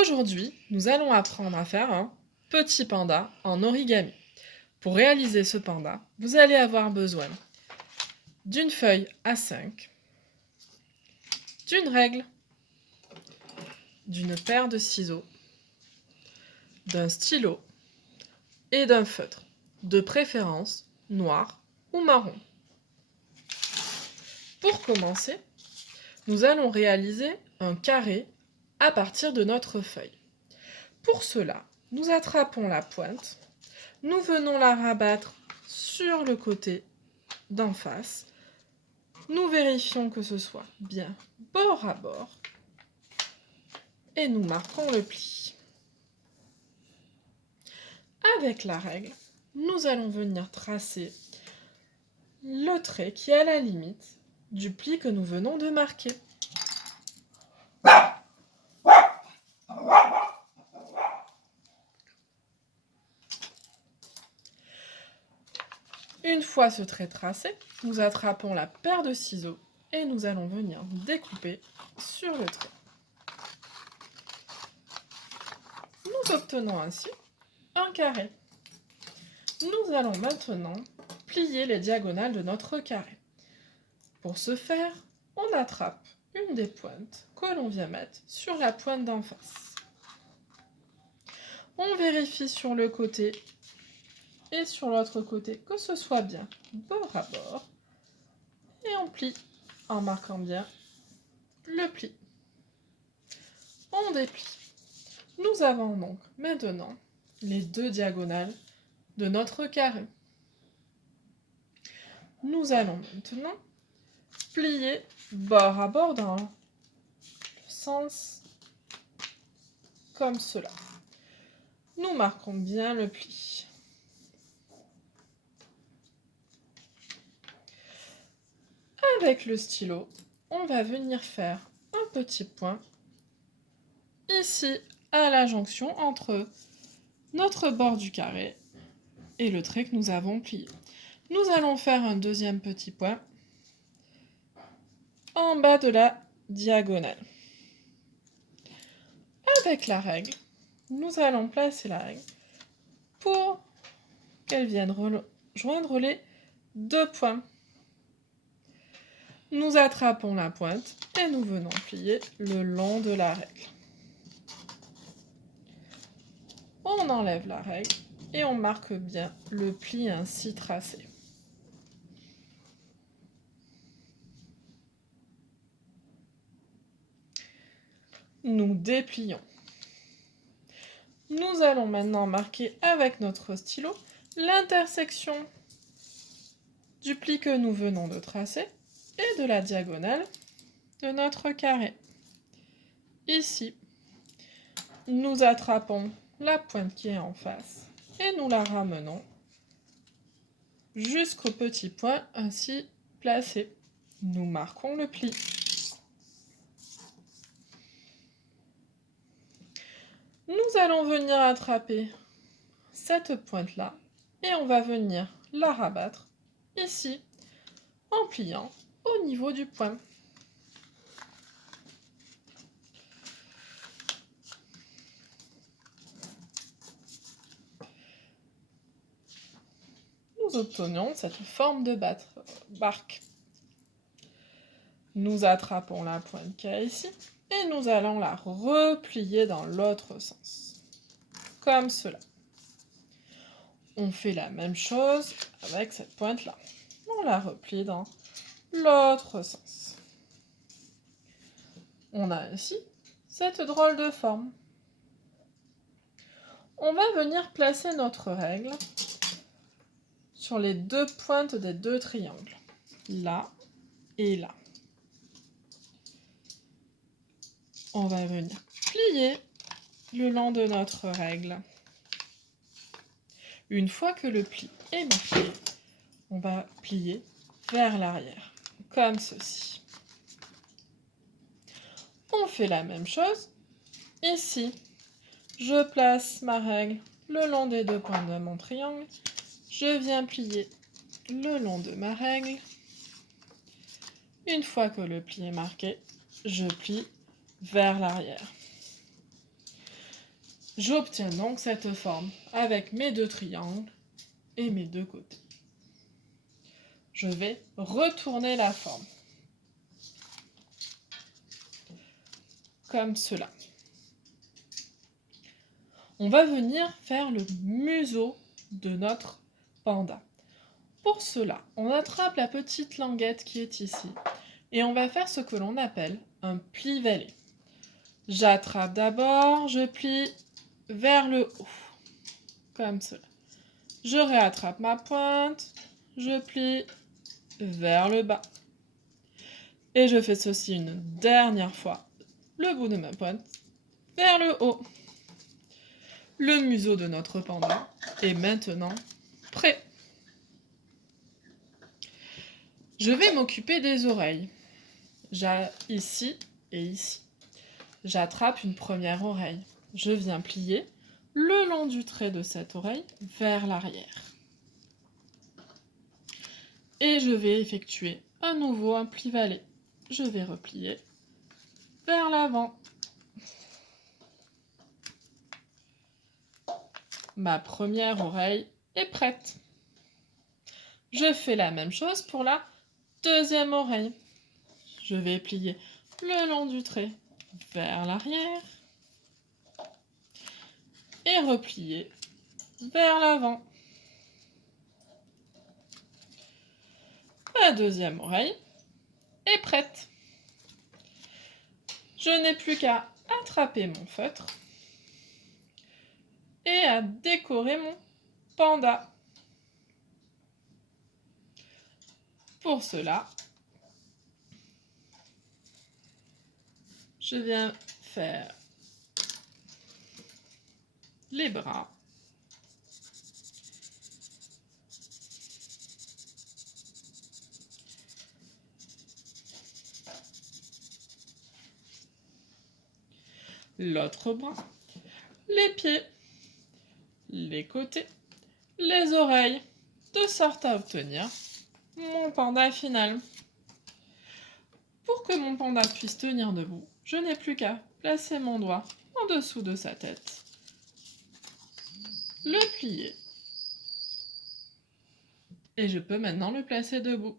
Aujourd'hui, nous allons apprendre à faire un petit panda en origami. Pour réaliser ce panda, vous allez avoir besoin d'une feuille A5, d'une règle, d'une paire de ciseaux, d'un stylo et d'un feutre, de préférence noir ou marron. Pour commencer, nous allons réaliser un carré à partir de notre feuille. Pour cela, nous attrapons la pointe, nous venons la rabattre sur le côté d'en face. Nous vérifions que ce soit bien bord à bord et nous marquons le pli. Avec la règle, nous allons venir tracer le trait qui est à la limite du pli que nous venons de marquer. Une fois ce trait tracé, nous attrapons la paire de ciseaux et nous allons venir découper sur le trait. Nous obtenons ainsi un carré. Nous allons maintenant plier les diagonales de notre carré. Pour ce faire, on attrape une des pointes que l'on vient mettre sur la pointe d'en face. On vérifie sur le côté et sur l'autre côté que ce soit bien bord à bord et on plie en marquant bien le pli. On déplie. Nous avons donc maintenant les deux diagonales de notre carré. Nous allons maintenant plier bord à bord dans le sens comme cela. Nous marquons bien le pli. Avec le stylo, on va venir faire un petit point ici à la jonction entre notre bord du carré et le trait que nous avons plié. Nous allons faire un deuxième petit point en bas de la diagonale. Avec la règle, nous allons placer la règle pour qu'elle vienne rejoindre les deux points. Nous attrapons la pointe et nous venons plier le long de la règle. On enlève la règle et on marque bien le pli ainsi tracé. Nous déplions. Nous allons maintenant marquer avec notre stylo l'intersection du pli que nous venons de tracer et de la diagonale de notre carré. Ici, nous attrapons la pointe qui est en face et nous la ramenons jusqu'au petit point ainsi placé. Nous marquons le pli. Nous allons venir attraper cette pointe-là et on va venir la rabattre ici en pliant au niveau du point. Nous obtenons cette forme de barque. Nous attrapons la pointe qu'il y a ici et nous allons la replier dans l'autre sens, comme cela. On fait la même chose avec cette pointe-là. On la replie dans l'autre sens. On a ainsi cette drôle de forme. On va venir placer notre règle sur les deux pointes des deux triangles, là et là. On va venir plier le long de notre règle. Une fois que le pli est marqué, on va plier vers l'arrière, comme ceci. On fait la même chose ici. Je place ma règle le long des deux points de mon triangle. Je viens plier le long de ma règle. Une fois que le pli est marqué, je plie vers l'arrière. J'obtiens donc cette forme avec mes deux triangles et mes deux côtés. Je vais retourner la forme, comme cela. On va venir faire le museau de notre panda. Pour cela, on attrape la petite languette qui est ici et on va faire ce que l'on appelle un pli-vallée. J'attrape d'abord, je plie vers le haut, comme cela. Je réattrape ma pointe, je plie vers le bas. Et je fais ceci une dernière fois, le bout de ma pointe vers le haut. Le museau de notre panda est maintenant prêt. Je vais m'occuper des oreilles. Ici et ici. J'attrape une première oreille. Je viens plier le long du trait de cette oreille vers l'arrière. Et je vais effectuer à nouveau un pli-vallée. Je vais replier vers l'avant. Ma première oreille est prête. Je fais la même chose pour la deuxième oreille. Je vais plier le long du trait vers l'arrière et replier vers l'avant. Ma deuxième oreille est prête. Je n'ai plus qu'à attraper mon feutre et à décorer mon panda. Pour cela, je viens faire les bras. L'autre bras, les pieds, les côtés, les oreilles, de sorte à obtenir mon panda final. Pour que mon panda puisse tenir debout, je n'ai plus qu'à placer mon doigt en dessous de sa tête, le plier et je peux maintenant le placer debout.